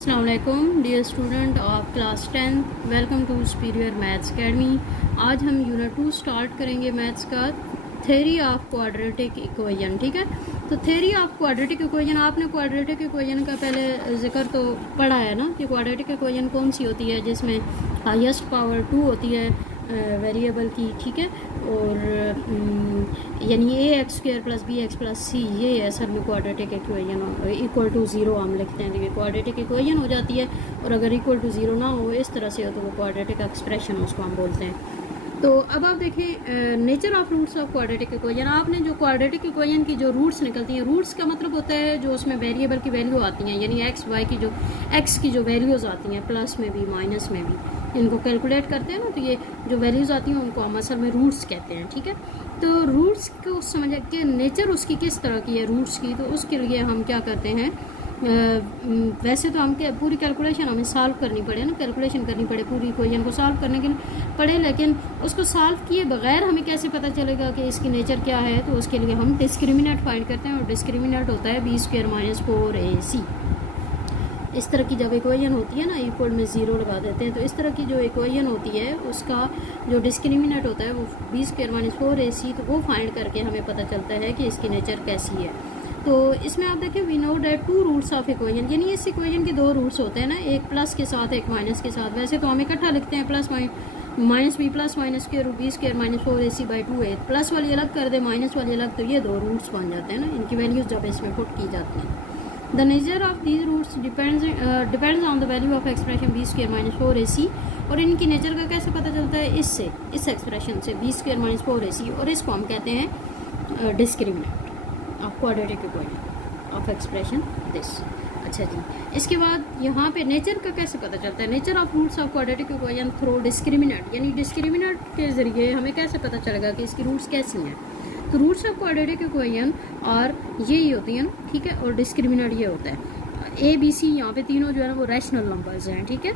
अस्सलाम वालेकुम dear student of class 10th, welcome to superior maths academy. आज हम यूनिट 2 स्टार्ट करेंगे मैथ्स का थ्योरी ऑफ क्वाड्रेटिक इक्वेशन। ठीक है, तो थ्योरी ऑफ क्वाड्रेटिक इक्वेशन, आपने क्वाड्रेटिक इक्वेशन का पहले जिक्र तो पढ़ा है ना कि क्वाड्रेटिक इक्वेशन कौन सी होती है जिसमें हाईएस्ट पावर 2 होती है वेरिएबल की। ठीक है, और यानी a x square plus b x plus c, ये असल में quadratic equation equal to zero हम लिखते हैं तो ये क्वाड्रेटिक इक्वेशन हो जाती है। और अगर इक्वल टू ज़ीरो ना हो, इस तरह से हो, तो वो क्वाड्रेटिक एक्सप्रेशन उसको हम बोलते हैं। तो अब आप देखें nature of roots of quadratic equation. आपने जो क्वाड्रेटिक इक्वेशन की जो रूट्स निकलती हैं, रूट्स का मतलब होता है जो उसमें वेरिएबल की वैल्यू आती हैं, यानी एक्स वाई की जो एक्स की जो वैल्यूज़ आती हैं, प्लस में भी माइनस में भी, इनको कैलकुलेट करते हैं ना, तो ये जो वैल्यूज़ आती हैं उनको हम असल में रूट्स कहते हैं। ठीक है, तो रूट्स को समझ के नेचर उसकी किस तरह की है रूट्स की, तो उसके लिए हम क्या करते हैं, वैसे तो हम पूरी कैलकुलेशन हमें सॉल्व करनी पड़े ना, कैलकुलेशन करनी पड़े पूरी इक्वेशन को सॉल्व करने के पड़े, लेकिन उसको सॉल्व किए बगैर हमें कैसे पता चलेगा कि इसकी नेचर क्या है, तो उसके लिए हम डिस्क्रिमिनेंट फाइंड करते हैं। और डिस्क्रिमिनेंट होता है बी स्क्वायर माइनस 4ac। इस तरह की जब इक्वेशन होती है ना, इक्वल में ज़ीरो लगा देते हैं, तो इस तरह की जो इक्वेशन होती है उसका जो डिस्क्रिमिनेंट होता है वो बी स्क्वायर माइनस 4ac, तो वो फाइंड करके हमें पता चलता है कि इसकी नेचर कैसी है। तो इसमें आप देखें we know that two roots of equation, यानी इस इक्वेशन के दो रूट्स होते हैं ना, एक प्लस के साथ एक माइनस के साथ। वैसे तो हम इकट्ठा लिखते हैं plus minus B plus minus square root B square minus 4ac/2a, plus वाली अलग कर दे माइनस वाली अलग, तो ये दो रूट्स बन जाते हैं ना, इनकी वैल्यूज जब इसमें पुट की जाती हैं। The nature of these roots depends on the value of expression b square minus 4ac। और इनकी नेचर का कैसे पता चलता है, इससे, इस एक्सप्रेशन से बी स्क्वायर माइनस 4ac, और इसको हम कहते हैं discriminant of quadratic equation of expression this. अच्छा जी, इसके बाद यहाँ पे नेचर का कैसे पता चलता है, nature of roots of quadratic equation through discriminant, यानी डिस्क्रिमिनेंट के जरिए हमें कैसे पता चलेगा कि इसकी रूट्स कैसी हैं। तो रूट्स ऑफ क्वाड्रेटिक इक्वेशन और यही होती हैं, ठीक है, और डिस्क्रिमिनेंट ये होता है। ए बी सी यहाँ पे तीनों जो है वो रैशनल नंबर्स हैं। ठीक है,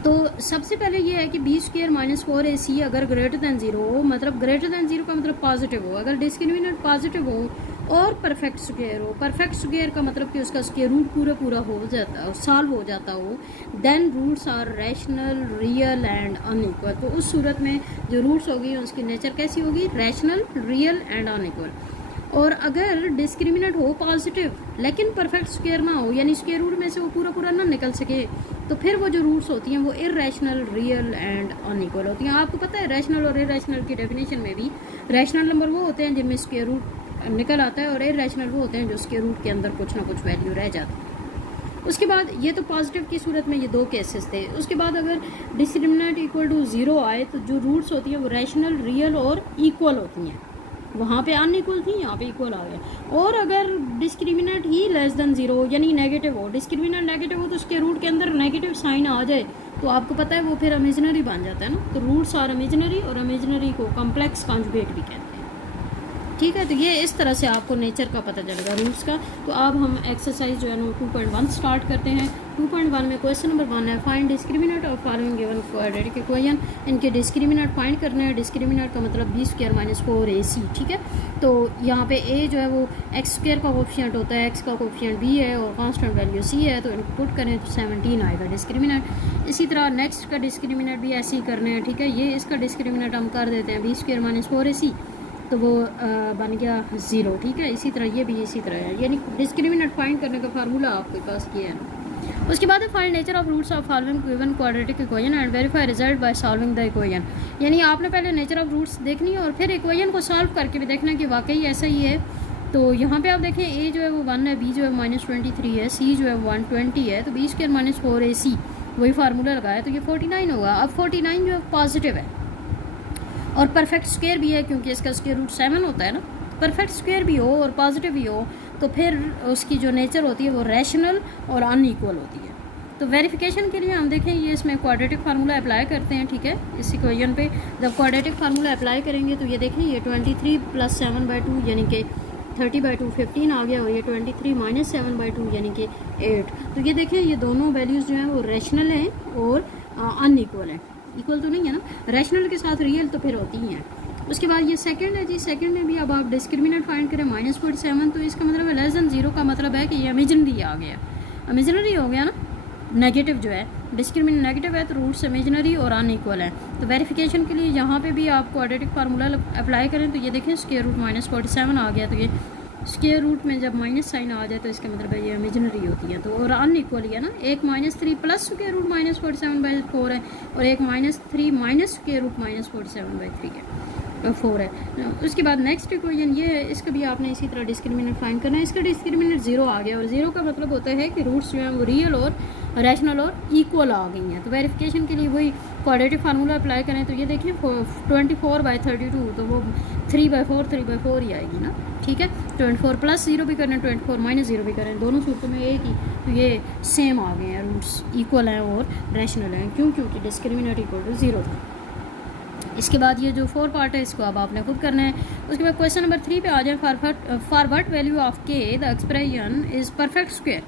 तो सबसे पहले ये है कि बी स्क्वायर माइनस 4ac अगर ग्रेटर दैन ज़ीरो हो, मतलब ग्रेटर दैन ज़ीरो का मतलब पॉजिटिव हो, अगर डिस्क्रिमिनेंट पॉजिटिव हो और परफेक्ट स्क्वायर हो, परफेक्ट स्क्वायर का मतलब कि उसका स्क्वायर रूट पूरा हो जाता, सॉल्व हो जाता हो, then roots are rational real and unequal. तो उस सूरत में जो रूट्स होगी उसकी नेचर कैसी होगी, रैशनल रियल एंड अनइक्वल। और अगर डिस्क्रिमिनेंट हो पॉजिटिव लेकिन परफेक्ट स्क्वायर ना हो, यानी स्क्वायर रूट में से वो पूरा ना निकल सके, तो फिर वो जो रूट्स होती हैं वो इर्रेशनल रियल एंड अनइक्वल होती हैं। आपको पता है रैशनल और इर्रेशनल की डेफिनेशन में भी, रैशनल नंबर वो होते हैं जिनमें स्क्वायर रूट निकल आता है, और इर्रेशनल वो होते हैं जो स्क्वायर रूट के अंदर कुछ ना कुछ वैल्यू रह जाती है। उसके बाद ये तो पॉजिटिव की सूरत में ये दो केसेस थे। उसके बाद अगर डिस्क्रिमिनेंट इक्वल टू ज़ीरो आए, तो जो रूट्स होती हैं वो रैशनल रियल और इक्वल होती हैं। वहाँ पे अनइक्वल थी, यहाँ पे इक्वल आ गया। और अगर डिस्क्रिमिनेंट ही लेस देन ज़ीरो यानी नेगेटिव हो, डिस्क्रिमिनेंट नेगेटिव हो तो उसके रूट के अंदर नेगेटिव साइन आ जाए, तो आपको पता है वो फिर इमेजिनरी बन जाता है ना। तो रूट्स आर इमेजिनरी, और इमेजिनरी को कॉम्प्लेक्स कॉन्जुगेट भी कहते हैं। ठीक है, तो ये इस तरह से आपको नेचर का पता चलेगा रूट्स का। तो अब हम एक्सरसाइज जो है ना 2.1 स्टार्ट करते हैं। 2.1 में क्वेश्चन नंबर 1 है, find discriminant of following given quadratic equation. इनके डिस्क्रिमिनेंट फाइंड करना है। डिस्क्रिमिनेंट का मतलब बी स्क्वायर माइनस 4ac। ठीक है, तो यहाँ पे ए जो है वो एक्स स्क्वायर का कोफिशिएंट होता है, एक्स का कोफिशिएंट बी है और कांस्टेंट वैल्यू सी है, तो इनको पुट करें तो 17 आएगा डिस्क्रिमिनेंट। इसी तरह नेक्स्ट का डिस्क्रिमिनेंट भी ऐसे ही करना है। ठीक है, ये इसका डिस्क्रिमिनेंट हम कर देते हैं बी स्क्वायर माइनस 4ac, तो वो बन गया 0। ठीक है, इसी तरह ये भी इसी तरह है, यानी डिस्क्रिमिनेंट फाइंड करने का फार्मूला आपके पास किया है। उसके बाद find nature of roots of following given quadratic equation and verify result by solving the equation. यानी आपने पहले नेचर ऑफ रूट्स देखनी है और फिर इक्वेशन को सॉल्व करके भी देखना कि वाकई ऐसा ही है। तो यहाँ पे आप देखें ए जो है वो 1 है, बी जो है -23 है, सी जो है 120 है, तो बी स्क्वायर माइनस 4ac वही फार्मूला लगाया, तो ये 49 होगा। अब 49 जो है पॉजिटिव है और परफेक्ट स्क्वायर भी है, क्योंकि इसका स्क्वायर रूट 7 होता है ना। परफेक्ट स्क्वायर भी हो और पॉजिटिव भी हो, तो फिर उसकी जो नेचर होती है वो रैशनल और अनइक्वल होती है। तो वेरिफिकेशन के लिए हम देखें, ये इसमें क्वाड्रेटिक फार्मूला अप्लाई करते हैं। ठीक है, इस इक्वेशन पे जब क्वाड्रेटिक फार्मूला अप्लाई करेंगे तो ये देखें, ये 23 + 7/2 यानी कि 30/2 15 आ गया, और ये 23 - 7/2 यानी कि 8। तो ये देखें, ये दोनों वैल्यूज़ जो हैं वो रैशनल हैं और अनइक्वल हैं। इक्वल तो नहीं है ना, रैशनल के साथ रियल तो फिर होती ही हैं। उसके बाद ये सेकंड है जी, सेकंड में भी अब आप डिस्क्रिमिनेंट फाइंड करें -47, तो इसका मतलब है लेस देन 0 का मतलब है कि ये इमेजिनरी आ गया। इमेजिनरी हो गया ना, नेगेटिव जो है, डिस्क्रिमिनेंट नेगेटिव है तो रूट्स इमेजिनरी और अनइक्वल है। तो वेरिफिकेशन के लिए यहाँ पे भी आप क्वाड्रेटिक फार्मूला अप्लाई करें तो ये देखें स्क्वायर रूट -47 आ गया, तो ये स्क्वायर रूट में जब माइनस साइन आ जाए तो इसका मतलब है ये इमेजिनरी होती है। तो और अनइक्वल ही है ना, एक -3 प्लस स्क्वायर रूट -47/4 है और एक -3 माइनस स्क्वायर रूट -47/3 है, 4 है। उसके बाद नेक्स्ट इक्वेशन ये है, इसका भी आपने इसी तरह डिस्क्रिमिनेंट फाइंड करना है। इसका डिस्क्रिमिनेंट 0 आ गया और 0 का मतलब होता है कि रूट्स जो हैं वो रियल और रैशनल और इक्वल आ गई हैं। तो वेरिफिकेशन के लिए वही क्वाड्रेटिक फार्मूला अप्लाई करें तो ये देखिए 24/32, तो वो 3/4 ही आएगी ना, ठीक है। 24 प्लस 0 भी करें, 24 माइनस 0 भी करें, दोनों सूत्रों में एक ही, तो ये सेम आ गए हैं, रूट्स इक्वल हैं और रैशनल हैं। क्यों? क्योंकि डिस्क्रिमिनेंट इक्वल टू 0 था। इसके बाद ये जो 4 पार्ट है इसको अब आपने खुद करना है। उसके बाद क्वेश्चन नंबर 3 पे आ जाए। फॉर व्हाट वैल्यू ऑफ के the expression is perfect square.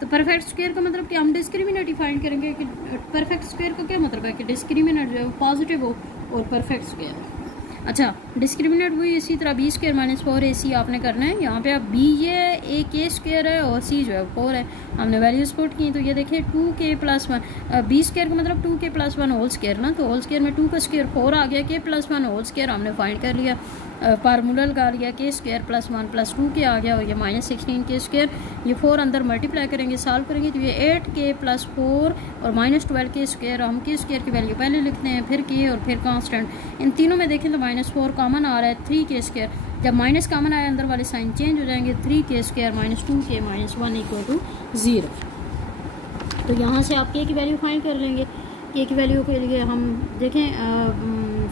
तो परफेक्ट स्क्वायर का मतलब कि हम डिस्क्रिमिनेंट ही फाइंड करेंगे कि परफेक्ट स्क्वायर का क्या मतलब है कि डिस्क्रिमिनेंट जो है पॉजिटिव हो और परफेक्ट स्क्वायर है। अच्छा, डिस्क्रिमिनेंट वही इसी तरह b² - 4ac आपने करना है। यहाँ पे अब b ये है, a k स्क्वायर है और c जो है 4 है। हमने वैल्यूज पुट की तो ये देखिए 2k + 1, b² का मतलब 2k + 1 होल स्क्वायर ना, तो होल स्क्वायर में 2 का स्क्वायर 4 आ गया, k + 1 होल स्क्वायर हमने फाइंड कर लिया, फार्मूला लगा लिया, k² + 1 + 2k आ गया और ये -16k²। ये 4 अंदर मल्टीप्लाई करेंगे, सॉल्व करेंगे तो ये 8k + 4 और -12k²। हम k² की वैल्यू पहले लिखते हैं, फिर k और फिर कांस्टेंट। इन तीनों में देखें तो -4 कॉमन आ रहा है, 3k²। जब माइनस कॉमन आया अंदर वाले साइन चेंज हो जाएंगे, 3k² - 2k - 1 = 0। तो यहाँ से आप k की वैल्यू फाइंड कर लेंगे। k की वैल्यू के लिए हम देखें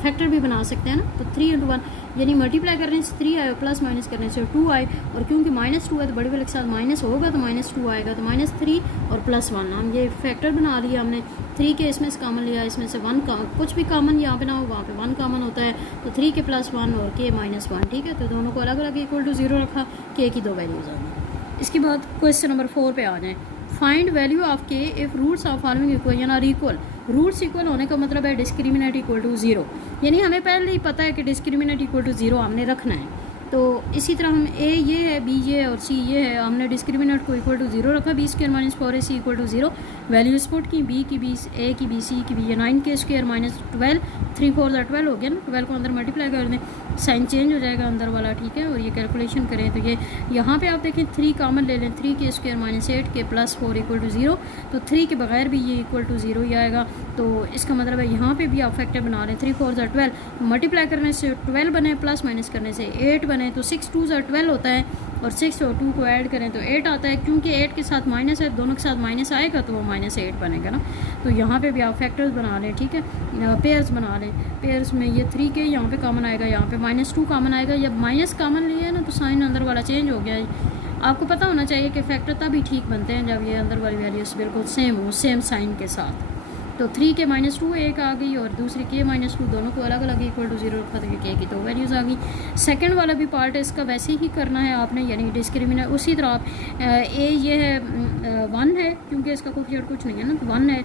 फैक्टर भी बना सकते हैं ना, तो 3 × 1 यानी मल्टीप्लाई करने से 3 आए, प्लस माइनस करने से 2 आए, और क्योंकि -2 है तो बड़े वाले के साथ माइनस होगा तो -2 आएगा, तो -3 और +1 हम ये फैक्टर बना लिया हमने। 3 के इसमें से कॉमन लिया, इसमें से 1 का कुछ भी कॉमन यहाँ पे ना हो, वहाँ पे 1 कॉमन होता है, तो 3 के +1 और k -1, ठीक है। तो दोनों को अलग अलग इक्वल टू 0 रखा, k की 2 वैल्यूज आ गई। इसके बाद क्वेश्चन नंबर 4 पे आ जाएँ। Find value of k if roots of following equation are equal. Roots equal होने का मतलब है डिस्क्रिमिनेंट इक्वल टू 0, यानी हमें पहले ही पता है कि डिस्क्रिमिनेंट इक्वल टू 0 हमने रखना है। तो इसी तरह हम a ये है, b ये है और c ये है, हमने डिस्क्रिमिनेंट को इक्वल टू 0 रखा, b² - 4ac = 0। वैल्यूज पुट की, b की b, a की b, c की b, ये 9k² - 12, 3 4 12 हो गया ना, 12 को अंदर मल्टीप्लाई कर दें, साइन चेंज हो जाएगा अंदर वाला, ठीक है। और ये कैलकुलेशन करें तो ये यहाँ पे आप देखें 3 कॉमन ले लें, 3k² - 8k + 4 = 0, तो 3 के बगैर भी ये इक्वल टू 0 ही आएगा। तो इसका मतलब है यहाँ पे भी आप फैक्टर बना रहे हैं, 3 4 12, मल्टीप्लाई करने से 12 बने, प्लस माइनस करने से 8 बने, तो 6 2 12 होता है, और 6 और 2 को ऐड करें तो 8 आता है। क्योंकि 8 के साथ माइनस है, दोनों के साथ माइनस आएगा तो वो -8 बनेगा ना। तो यहाँ पे भी आप फैक्टर्स बना लें, ठीक है, पेयर्स बना लें। पेयर्स में ये 3k यहाँ पे कॉमन आएगा, यहाँ पे -2 कॉमन आएगा। जब माइनस कॉमन लिया है ना तो साइन अंदर वाला चेंज हो गया है। आपको पता होना चाहिए कि फैक्टर तभी ठीक बनते हैं जब ये अंदर वाली वैल्यूज बिल्कुल सेम हो, सेम साइन के साथ। तो 3k -2 एक आ गई और दूसरी k -2, दोनों को अलग अलग इक्वल टू 0 रखा, तो ये k की 2 वैल्यूज़ आ गई। सेकंड वाला भी पार्ट है इसका वैसे ही करना है आपने, यानी डिस्क्रिमिनेंट उसी तरह आप a ये है 1 है, क्योंकि इसका कोफिशिएंट कुछ नहीं है ना, तो 1 है,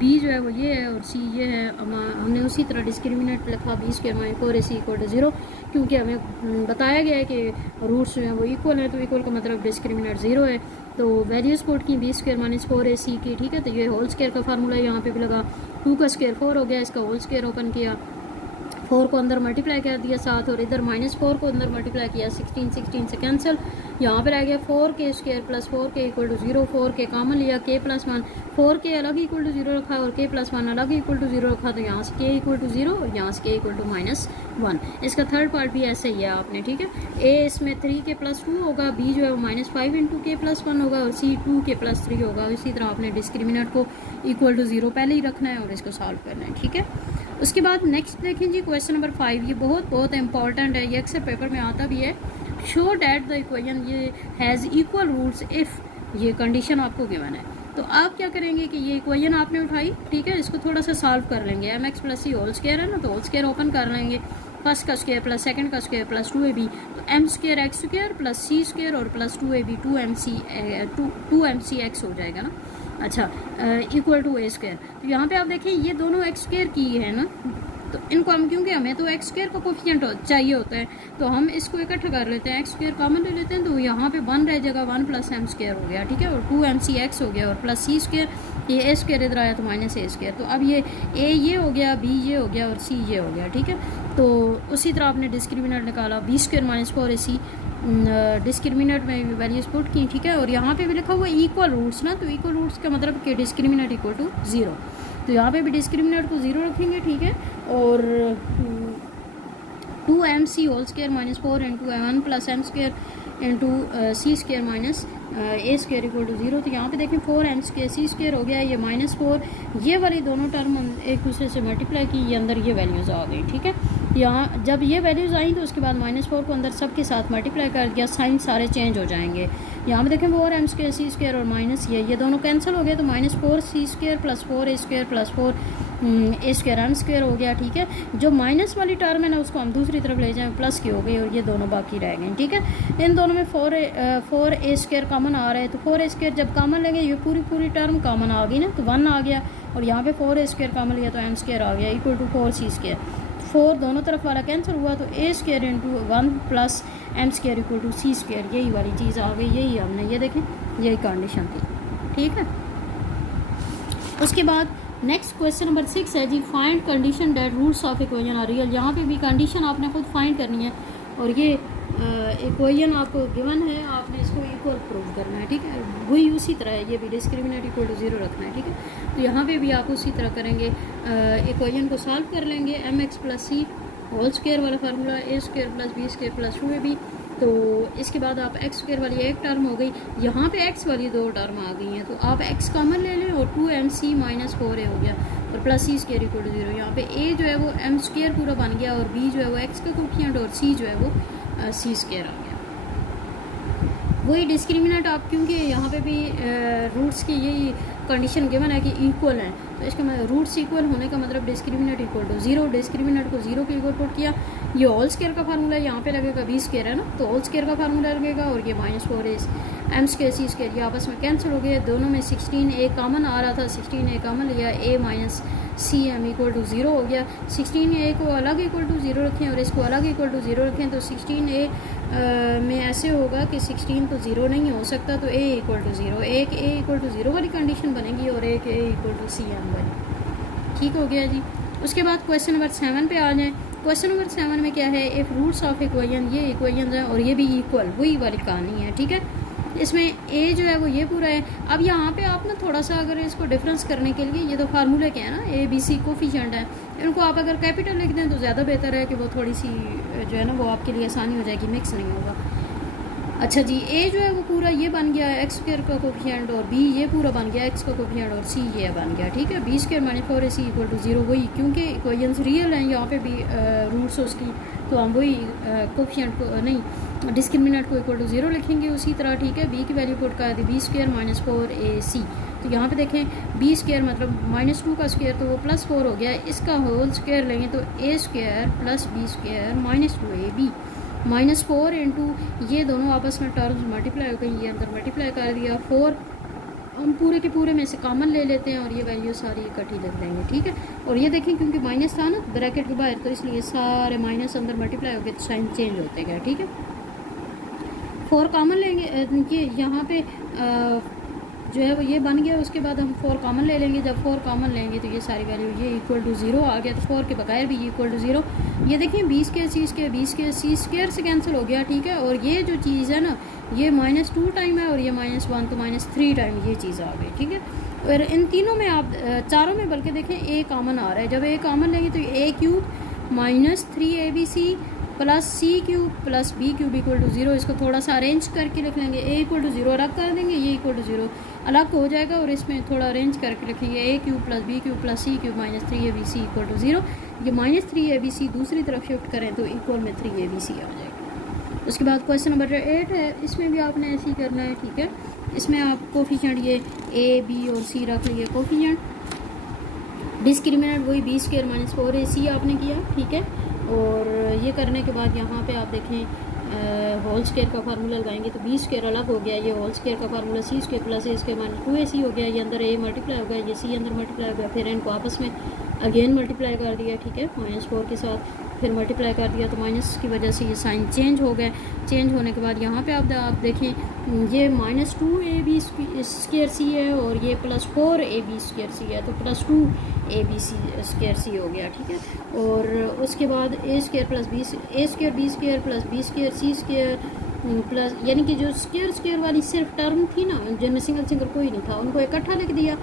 b जो है वो ये है और c ये है। हमने उसी तरह डिस्क्रिमिनेंट लिखा, b² - 4ac = 0, क्योंकि हमें बताया गया है कि रूट्स जो हैं वो इक्वल हैं, तो इक्वल का मतलब डिस्क्रिमिनेंट 0 है। तो वैल्यूज़ पुट की, b² - 4ac की, ठीक है। तो ये होल स्क्वायर का फार्मूला यहाँ पे भी लगा, 2 का स्क्वायर 4 हो गया, इसका होल स्क्वायर ओपन किया, 4 को अंदर मल्टीप्लाई कर दिया 7, और इधर -4 को अंदर मल्टीप्लाई किया, 16 से कैंसिल, यहाँ पर आ गया 4k² + 4k = 0, 4k कॉमन लिया, k + 1, 4k अलग इक्वल टू 0 रखा और k + 1 अलग इक्वल टू 0 रखा, तो यहाँ से k = 0 और यहाँ से k = -1। इसका थर्ड पार्ट भी ऐसे ही है आपने, ठीक है। a इसमें 3k + 2 होगा, b जो है वो -5 × k + 1 होगा और c 2k + 3 होगा। इसी तरह आपने डिस्क्रिमिनेंट को इक्वल टू 0 पहले ही रखना है और इसको सॉल्व करना है, ठीक है। उसके बाद नेक्स्ट देखें जी, क्वेश्चन नंबर 5, ये बहुत इंपॉर्टेंट है, ये अक्सर पेपर में आता भी है। शो डैट द इक्वेशन ये हैज़ इक्वल रूट्स इफ़, ये कंडीशन आपको गिवन है। तो आप क्या करेंगे कि ये इक्वेशन आपने उठाई, ठीक है, इसको थोड़ा सा सॉल्व कर लेंगे। mx + c होल स्क्वायर है ना, तो होल स्क्वायर ओपन कर लेंगे, फर्स्ट का स्क्वायर प्लस सेकंड का स्क्वायर प्लस 2ab, तो m² x² + c² और प्लस 2ab 2mc x हो जाएगा ना। अच्छा, इक्वल टू a²। तो यहाँ पे आप देखें ये दोनों x² की है ना, तो इनको हम क्योंकि हमें तो एक्स स्क्वायर का कोफिशिएंट चाहिए होता है तो हम इसको इकट्ठा कर लेते हैं, एक्स स्क्वायर कॉमन ले लेते हैं, तो यहाँ पे 1 रह जाएगा, 1 + m स्क्वायर हो गया, ठीक है, और 2mcx हो गया और प्लस c स्क्वायर, ये a स्क्वायर इधर आया तो माइनस a स्क्वायर। तो अब ये a ये हो गया, b ये हो गया और c ये हो गया, ठीक है। तो उसी तरह आपने डिस्क्रिमिनेंट निकाला, b स्क्वायर - 4ac, डिस्क्रिमिनेंट में वैल्यूज पुट की, ठीक है। और यहाँ पे भी लिखा हुआ इक्वल रूट्स ना, तो इक्वल रूट्स का मतलब कि डिस्क्रिमिनेंट इक्वल टू 0, तो यहाँ पे भी डिस्क्रिमिनेंट को 0 रखेंगे, ठीक है। और 2mc whole square - 4 × 1 + m square × c square minus a square equal to 0। तो यहाँ पे देखें 4m स्क्वायर c स्क्वायर हो गया, ये -4, ये वाली दोनों टर्म एक दूसरे से मल्टीप्लाई की, ये अंदर ये वैल्यूज़ आ गई, ठीक है। यहाँ जब ये वैल्यूज़ आई तो उसके बाद -4 को अंदर सब के साथ मल्टीप्लाई कर दिया, साइन सारे चेंज हो जाएंगे। यहाँ पे देखें 4m स्क्वायर c स्क्वायर और माइनस ये दोनों कैंसिल हो गए, तो -4c square + 4a square + 4 a square m square हो गया, ठीक है। जो माइनस वाली टर्म है ना उसको हम दूसरी तरफ ले जाएं, प्लस की हो गई और ये दोनों बाकी रह गए, ठीक है। इन दोनों में 4a स्क्वायर कॉमन आ रहा है, तो 4a स्क्वायर जब कॉमन लेंगे ये पूरी टर्म कॉमन आ गई ना, तो 1 आ गया, और यहाँ पे 4a स्क्वायर कॉमन लिया तो m स्क्वायर आ गया इक्वल टू 4c स्क्वायर। 4 दोनों तरफ वाला कैंसिल हुआ तो a square × 1 + m square equal to c square, यही वाली चीज़ आ गई, यही हमने ये देखें यही कंडीशन थी, ठीक है। उसके बाद नेक्स्ट क्वेश्चन नंबर 6 है जी, find condition that roots of equation are real. यहाँ पे भी कंडीशन आपने खुद फाइंड करनी है, और ये इक्वेशन आपको गिवन है, आपने इसको इक्वल प्रूव करना है, ठीक है। वही उसी तरह है, ये भी डिस्क्रिमिनेंट इक्वल टू 0 रखना है, ठीक है। तो यहाँ पे भी आप उसी तरह करेंगे, इक्वेशन को सॉल्व कर लेंगे, mx + c होल स्क्वायर वाला formula, a square + b square + 2ab। तो इसके बाद आप एक्स स्क्वायर वाली एक टर्म हो गई, यहाँ पे एक्स वाली 2 टर्म आ गई हैं, तो आप एक्स कॉमन ले लें और 2mc - 4a हो गया और plus c square equal to 0। यहाँ पे a जो है वो m स्क्वायर पूरा बन गया और b जो है वो x का कोफिशिएंट और c जो है वो c स्क्वायर आ गया। वही डिस्क्रिमिनेंट आप क्योंकि यहाँ पे भी रूट्स की यही कंडीशन गिवन है कि इक्वल हैं, तो इसका मतलब रूट्स इक्वल होने का मतलब डिस्क्रिमिनेंट इक्वल टू 0, डिस्क्रिमिनेंट को 0 के इक्वल पुट किया। ये होल स्क्वायर का फार्मूला यहाँ पे लगेगा, b स्क्वायर है ना, तो होल स्क्वायर का फार्मूला लगेगा, और ये -4 m स्क्वायर c स्क्वायर ये आपस में कैंसिल हो गए। दोनों में 16a कॉमन आ रहा था, 16a कॉमन लिया, a - cm इक्वल टू 0 हो गया। 16a को अलग इक्वल टू 0 रखें और इसको अलग इक्वल टू 0 रखें, तो 16a में ऐसे होगा कि 16 तो 0 नहीं हो सकता, तो a इक्वल टू 0, एक a इक्वल टू 0 वाली कंडीशन बनेगी और एक a इक्वल टू cm बनेगी, ठीक हो गया जी। उसके बाद क्वेश्चन नंबर 7 पे आ जाएँ। क्वेश्चन नंबर 7 में क्या है, इफ़ रूट्स ऑफ इक्वेशन, ये इक्वेशन है और ये भी इक्वल, वही वाली कहानी है, ठीक है। इसमें a जो है वो ये पूरा है। अब यहाँ पे आप ना थोड़ा सा अगर इसको डिफरेंस करने के लिए, ये तो फार्मूले के हैं ना, a b c कोफिशिएंट है, इनको आप अगर कैपिटल लिख दें तो ज़्यादा बेहतर है कि वो थोड़ी सी जो है ना वो आपके लिए आसानी हो जाएगी, मिक्स नहीं होगा। अच्छा जी, a जो है वो पूरा ये बन गया एक्स स्क्वायर का कोफिशिएंट, और b ये पूरा बन गया एक्स का कोफिशिएंट, और c ये बन गया, ठीक है। b square - 4ac equal to 0, वही क्योंकि इक्वेशंस रियल हैं यहाँ पे भी रूट्स उसकी, तो हम वही कोफिशिएंट को नहीं डिस्क्रिमिनेंट को इक्वल टू 0 लिखेंगे उसी तरह, ठीक है। b की वैल्यू पुट कर दी, b स्क्वायर - 4ac, तो यहाँ पे देखें b स्क्वायर मतलब -2 का स्क्वायर, तो वो +4 हो गया, इसका होल स्क्वायर लेंगे तो a square + b square - 2ab -4 into ये दोनों आपस में टर्म्स मल्टीप्लाई हो गई, ये अंदर मल्टीप्लाई कर दिया, 4 हम पूरे के पूरे में से कॉमन ले लेते हैं और ये वैल्यू सारी इकट्ठी लिख देंगे, ठीक है। और ये देखें क्योंकि माइनस था ना ब्रैकेट के बाहर, तो इसलिए सारे माइनस अंदर मल्टीप्लाई हो गए, तो साइन चेंज होते गए, ठीक है। 4 कॉमन लेंगे, ये यहाँ पे जो है वो ये बन गया, उसके बाद हम 4 कॉमन ले लेंगे। जब 4 कॉमन लेंगे तो ये सारी वैल्यू ये इक्वल टू 0 आ गया, तो 4 के बगैर भी इक्वल टू 0। ये देखें b square c square, b square c square से कैंसिल हो गया, ठीक है। और ये जो चीज़ है ना ये -2 टाइम है और ये -1 तो -3 टाइम ये चीज़ आ गई, ठीक है। और इन तीनों में आप चारों में बल्कि देखें a कॉमन आ रहा है, जब a कॉमन लेंगे तो a³ - 3abc + c³ + b³ equal to 0। इसको थोड़ा सा अरेंज करके लिख लेंगे, a इक्वल टू 0 अलग कर देंगे, ये इक्वल टू 0 अलग हो जाएगा, और इसमें थोड़ा अरेंज करके लिखेंगे a³ + b³ + c³ - 3abc equal to 0। ये -3abc दूसरी तरफ शिफ्ट करें तो इक्वल में 3abc आ जाएगा। उसके बाद क्वेश्चन नंबर 8 है, इसमें भी आपने ऐसे ही करना है, ठीक है। इसमें आप कोफिशिएंट ये a b और c रख लिए कोफिशिएंट, डिस्क्रिमिनेंट वही b स्क्वायर - 4ac आपने किया, ठीक है। और ये करने के बाद यहाँ पे आप देखें होल स्क्वायर का फार्मूला लगाएंगे तो बी स्क्वायर अलग हो गया, ये होल स्क्वायर का फार्मूला सी स्क्वायर प्लस ए स्क्वायर माइनस 2ac हो गया, ये अंदर ए मल्टीप्लाई हो गया, ये सी अंदर मल्टीप्लाई हो गया, फिर इनको आपस में अगेन मल्टीप्लाई कर दिया, ठीक है, -4 के साथ फिर मल्टीप्लाई कर दिया तो माइनस की वजह से ये साइन चेंज हो गए। चेंज होने के बाद यहाँ पे आप देखें ये -2ab स्क्वायर सी है और ये +4ab स्क्वायर सी है, तो +2ab स्क्वायर सी हो गया, ठीक है। और उसके बाद a square plus b square plus b square c square plus, यानी कि जो स्क्वायर वाली सिर्फ टर्म थी ना, जिनमें सिंगल कोई नहीं था, उनको इकट्ठा लिख दिया।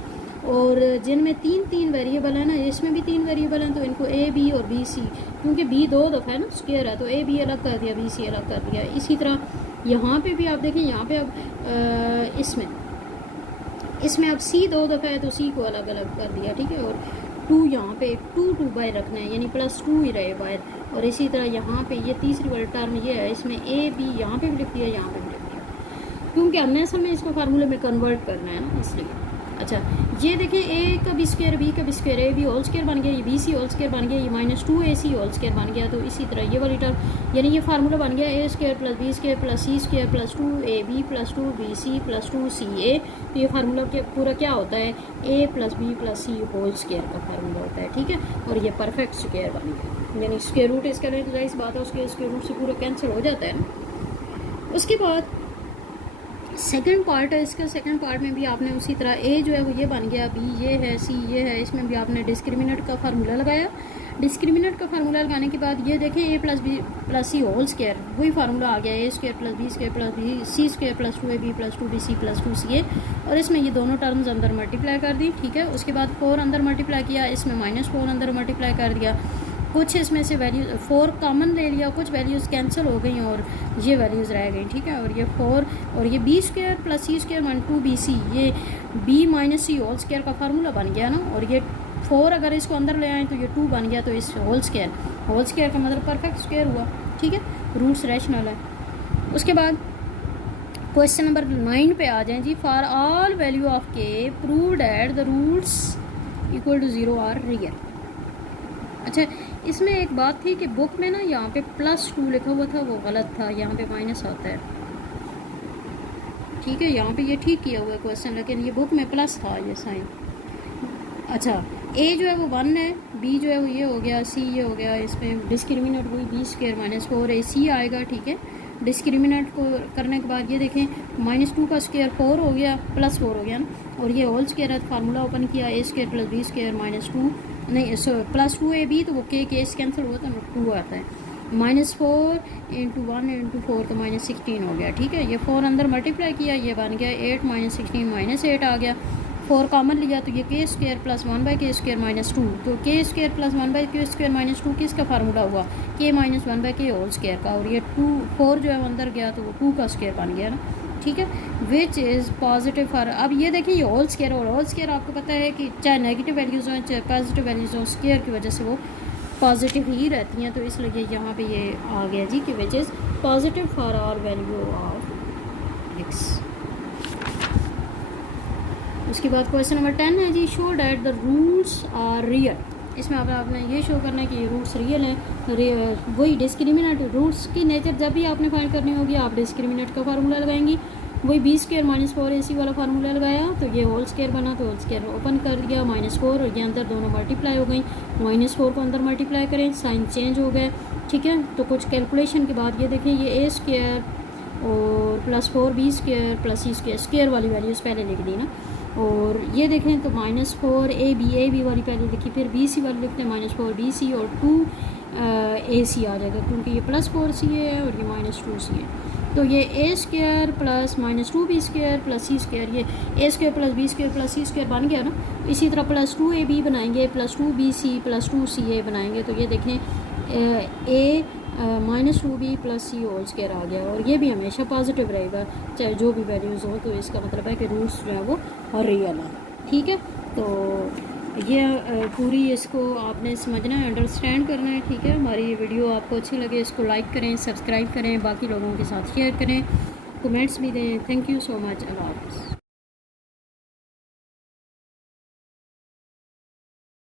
और जिनमें तीन वेरिएबल है ना, इसमें भी 3 वेरिएबल हैं, तो इनको ए बी और बी सी, क्योंकि बी 2 दफ़ा है ना स्क्वायर है, तो ए बी अलग कर दिया, बी सी अलग कर दिया। इसी तरह यहाँ पे भी आप देखें, यहाँ पे अब इसमें अब सी 2 दफ़ा है तो सी को अलग अलग कर दिया, ठीक है। और 2 यहाँ पे 2 बाहर रखना है, यानी +2 ही रहे बाहर। और इसी तरह यहाँ पे ये तीसरी वाली टर्म ये है, इसमें ए बी यहाँ पे भी लिख दिया, यहाँ पे भी लिख दिया, क्योंकि हमने असल में इसको फार्मूले में कन्वर्ट करना है ना, इसलिए। अच्छा, ये देखें ए का बी स्क्वायर बी का b square a b whole square बन गया, ये बी सी होल स्क्वायर बन गया, ये -2ac होल स्क्वायर बन गया। तो इसी तरह ये वाली टर्म, यानी ये फार्मूला बन गया a square plus b square plus c square plus 2ab plus 2bc plus 2ca। तो ये फार्मूला पूरा क्या होता है, a plus b plus c whole square का फार्मूला होता है, ठीक है। और ये परफेक्ट स्क्वायर बन गया, यानी स्क्वायर रूट इसका नहीं, तो इस बात है उसके स्क्वायर रूट से पूरा कैंसिल हो जाता है ना। उसके बाद सेकंड पार्ट है इसका, सेकंड पार्ट में भी आपने उसी तरह ए जो है वो ये बन गया, बी ये है, सी ये है, इसमें भी आपने डिस्क्रिमिनेंट का फार्मूला लगाया। डिस्क्रिमिनेंट का फार्मूला लगाने के बाद ये देखें a plus b plus c whole square, वही फार्मूला आ गया, a square plus b square plus b c square plus 2ab plus 2bc plus 2ca। और इसमें ये दोनों टर्म्स अंदर मल्टीप्लाई कर दी, ठीक है। उसके बाद 4 अंदर मल्टीप्लाई किया, इसमें -4 अंदर मल्टीप्लाई कर दिया, कुछ इसमें से वैल्यू 4 कॉमन ले लिया, कुछ वैल्यूज़ कैंसिल हो गई और ये वैल्यूज़ रह गई, ठीक है। और ये 4 और ये B square plus c square minus 2bc, ये b माइनस सी होल स्क्वायर का फार्मूला बन गया ना। और ये 4 अगर इसको अंदर ले आए तो ये 2 बन गया, तो इस होल स्क्वायर का मतलब परफेक्ट स्क्वायर हुआ, ठीक है। रूट्स रैशनल है। उसके बाद क्वेश्चन नंबर 9 पे आ जाएं जी। For all value of k prove that the roots equal to 0 are real. अच्छा, इसमें एक बात थी कि बुक में ना यहाँ पे +2 लिखा हुआ था, वो गलत था, यहाँ पे माइनस आता है, ठीक है। यहाँ पे ये ठीक किया हुआ है क्वेश्चन, लेकिन ये बुक में प्लस था ये साइन। अच्छा, ए जो है वो 1 है, बी जो है वो ये हो गया, सी ये हो गया, इसमें डिस्क्रिमिनेंट वही बी स्क्वायर -4ac आएगा, ठीक है। डिस्क्रिमिनेंट को करने के बाद ये देखें -2 का स्क्वायर 4 हो गया, +4 हो गया ना। और ये होल स्क्वायर है, फार्मूला ओपन किया, a square plus b square -2 नहीं प्लस 2ab, तो वो के कैंसिल हुआ तो 2 आता है, -4 × 1 × 4 तो -16 हो गया, ठीक है। ये 4 अंदर मल्टीप्लाई किया, ये बन गया 8 -16 -8 आ गया। 4 कॉमन लिया तो ये के स्क्वायर प्लस 1/k स्क्वायर -2, तो के स्क्वायर प्लस 1/k स्क्वायर -2 किसका फार्मूला हुआ, k - 1/k होल स्क्वायर का। और ये 4 जो है वो अंदर गया तो वो 2 का स्क्वायर बन गया ना, ठीक है। विच इज़ पॉजिटिव फॉर, अब ये देखिए ये होल स्क्वायर, और होल स्क्वायर आपको पता है कि चाहे नेगेटिव वैल्यूज़ हों चाहे पॉजिटिव वैल्यूज़ हों, स्क्वायर की वजह से वो पॉजिटिव ही रहती हैं। तो इसलिए यहाँ पे ये आ गया जी कि which is positive for all value of x। उसके बाद क्वेश्चन नंबर 10 है जी। Show that the roots are real. इसमें आपने ये शो करना है कि रूट्स रियल हैं। वही डिस्क्रिमिनेंट रूट्स की नेचर जब भी आपने फाइंड करनी होगी, आप डिस्क्रिमिनेंट का फार्मूला लगाएंगी। वही बी स्क्वायर -4ac वाला फार्मूला लगाया, तो ये होल स्क्वायर बना, तो होल स्क्वायर ओपन कर दिया, -4 और ये अंदर दोनों मल्टीप्लाई हो गई, -4 को अंदर मल्टीप्लाई करें, साइन चेंज हो गए, ठीक है। तो कुछ कैलकुलेशन के बाद ये देखें, ये a स्क्वायर और +4b square plus c square, square वाली वैल्यूज़ पहले लिख दी ना। और ये देखें तो -4ab वाली पहले लिखी, फिर bc वाली लिखते हैं -4bc और 2ac आ जाएगा, क्योंकि ये +4c है और ये -2c है। तो ये a square plus -2b square plus c square, ये a square plus b square plus c square बन गया ना। इसी तरह +2ab बनाएंगे, +2bc प्लस 2ca बनाएंगे, तो ये देखें a -2b plus c whole square आ गया। और ये भी हमेशा पॉजिटिव रहेगा चाहे जो भी वैल्यूज़ हो, तो इसका मतलब है कि रूट्स जो है वो रियल है, ठीक है। तो ये पूरी इसको आपने समझना है, अंडरस्टैंड करना है, ठीक है। हमारी ये वीडियो आपको अच्छी लगे इसको लाइक करें, सब्सक्राइब करें, बाकी लोगों के साथ शेयर करें, कमेंट्स भी दें। Thank you so much. अल्लाह हाफ़िज़।